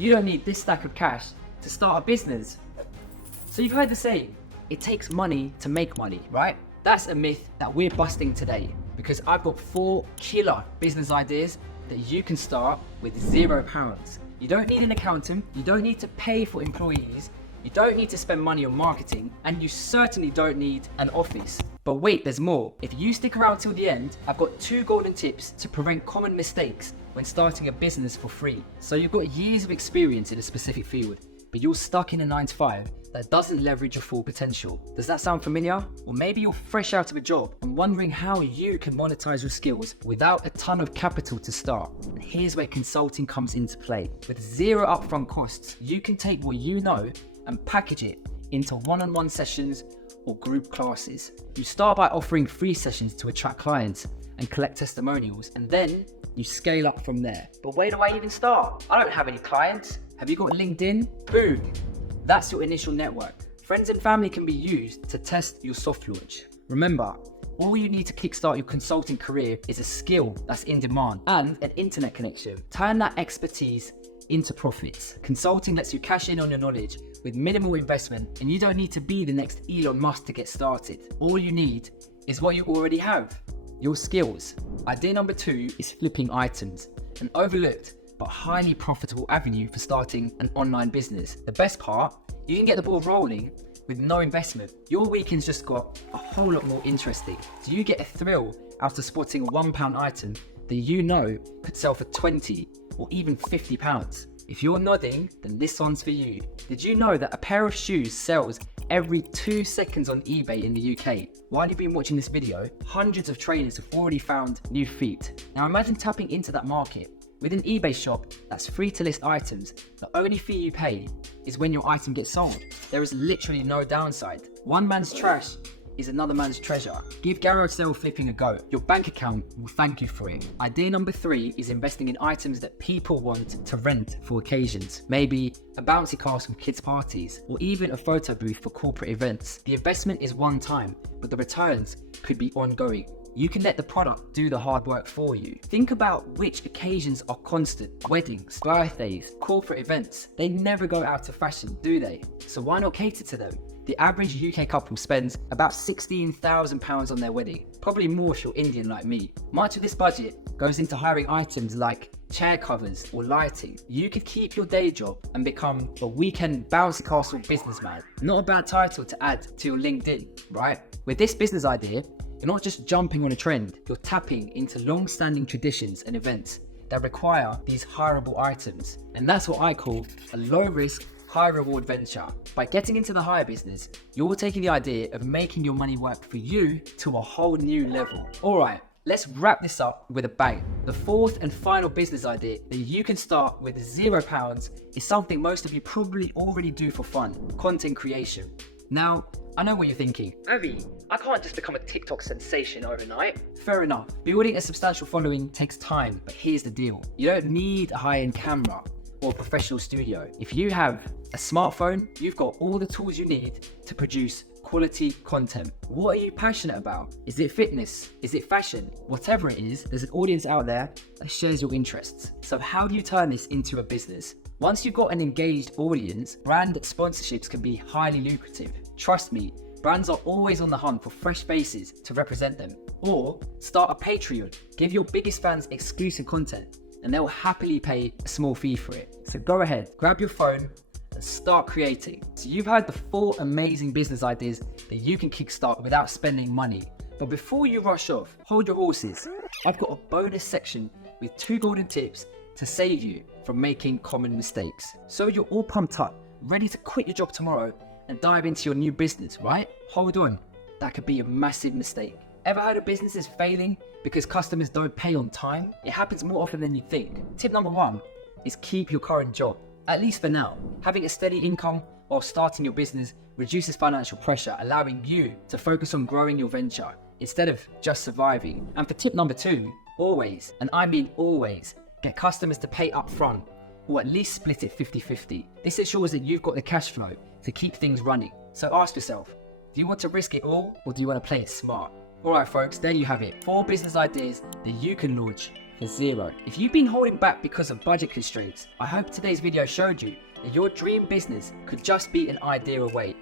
You don't need this stack of cash to start a business. So you've heard the saying, it takes money to make money, right? That's a myth that we're busting today, because I've got 4 killer business ideas that you can start with £0. You don't need an accountant, you don't need to pay for employees, you don't need to spend money on marketing, and you certainly don't need an office. But wait, there's more. If you stick around till the end, I've got 2 golden tips to prevent common mistakes when starting a business for free. So you've got years of experience in a specific field, but you're stuck in a 9-to-5 that doesn't leverage your full potential. Does that sound familiar? Or maybe you're fresh out of a job and wondering how you can monetize your skills without a ton of capital to start. And here's where consulting comes into play. With 0 upfront costs, you can take what you know and package it into one-on-one sessions or group classes. You start by offering free sessions to attract clients and collect testimonials, and then you scale up from there. But where do I even start? I don't have any clients. Have you got LinkedIn? Boom. That's your initial network. Friends and family can be used to test your soft launch. Remember, all you need to kickstart your consulting career is a skill that's in demand and an internet connection. Turn that expertise into profits. Consulting lets you cash in on your knowledge with minimal investment, and you don't need to be the next Elon Musk to get started. All you need is what you already have, your skills. Idea number 2 is flipping items, an overlooked but highly profitable avenue for starting an online business. The best part, you can get the ball rolling with no investment. Your weekend's just got a whole lot more interesting. So you get a thrill out of spotting a £1 item that you know could sell for 20 or even £50. If you're nodding, then this one's for you. Did you know that a pair of shoes sells every 2 seconds on eBay in the UK? While you've been watching this video, hundreds of trainers have already found new feet. Now imagine tapping into that market. With an eBay shop that's free to list items, the only fee you pay is when your item gets sold. There is literally no downside. One man's trash is another man's treasure. Give garage sale flipping a go. Your bank account will thank you for it. Idea number 3 is investing in items that people want to rent for occasions. Maybe a bouncy castle for kids' parties, or even a photo booth for corporate events. The investment is one time, but the returns could be ongoing. You can let the product do the hard work for you. Think about which occasions are constant. Weddings, birthdays, corporate events. They never go out of fashion, do they? So why not cater to them? The average UK couple spends about £16,000 on their wedding. Probably more if you're Indian like me. Much of this budget goes into hiring items like chair covers or lighting. You could keep your day job and become a weekend bouncy castle businessman. Not a bad title to add to your LinkedIn, right? With this business idea, you're not just jumping on a trend, you're tapping into long-standing traditions and events that require these hireable items. And that's what I call a low-risk, high-reward venture. By getting into the hire business, you're taking the idea of making your money work for you to a whole new level. All right, let's wrap this up with a bang. The 4th and final business idea that you can start with £0 is something most of you probably already do for fun: content creation. Now, I know what you're thinking. Avi, I can't just become a TikTok sensation overnight. Fair enough. Building a substantial following takes time, but here's the deal. You don't need a high-end camera or a professional studio. If you have a smartphone, you've got all the tools you need to produce quality content. What are you passionate about? Is it fitness? Is it fashion? Whatever it is, there's an audience out there that shares your interests. So how do you turn this into a business? Once you've got an engaged audience, brand sponsorships can be highly lucrative. Trust me, brands are always on the hunt for fresh faces to represent them. Or start a Patreon. Give your biggest fans exclusive content, and they'll happily pay a small fee for it. So go ahead, grab your phone and start creating. So you've heard the 4 amazing business ideas that you can kickstart without spending money. But before you rush off, hold your horses. I've got a bonus section with 2 golden tips to save you from making common mistakes. So you're all pumped up, ready to quit your job tomorrow and dive into your new business, right? Hold on, that could be a massive mistake. Ever heard of businesses failing because customers don't pay on time? It happens more often than you think. Tip number 1 is keep your current job, at least for now. Having a steady income while starting your business reduces financial pressure, allowing you to focus on growing your venture instead of just surviving. And for tip number 2, always, and I mean always, get customers to pay up front, or at least split it 50-50. This ensures that you've got the cash flow to keep things running. So ask yourself, do you want to risk it all, or do you want to play it smart? Alright folks, there you have it. 4 business ideas that you can launch for zero. If you've been holding back because of budget constraints, I hope today's video showed you that your dream business could just be an idea away.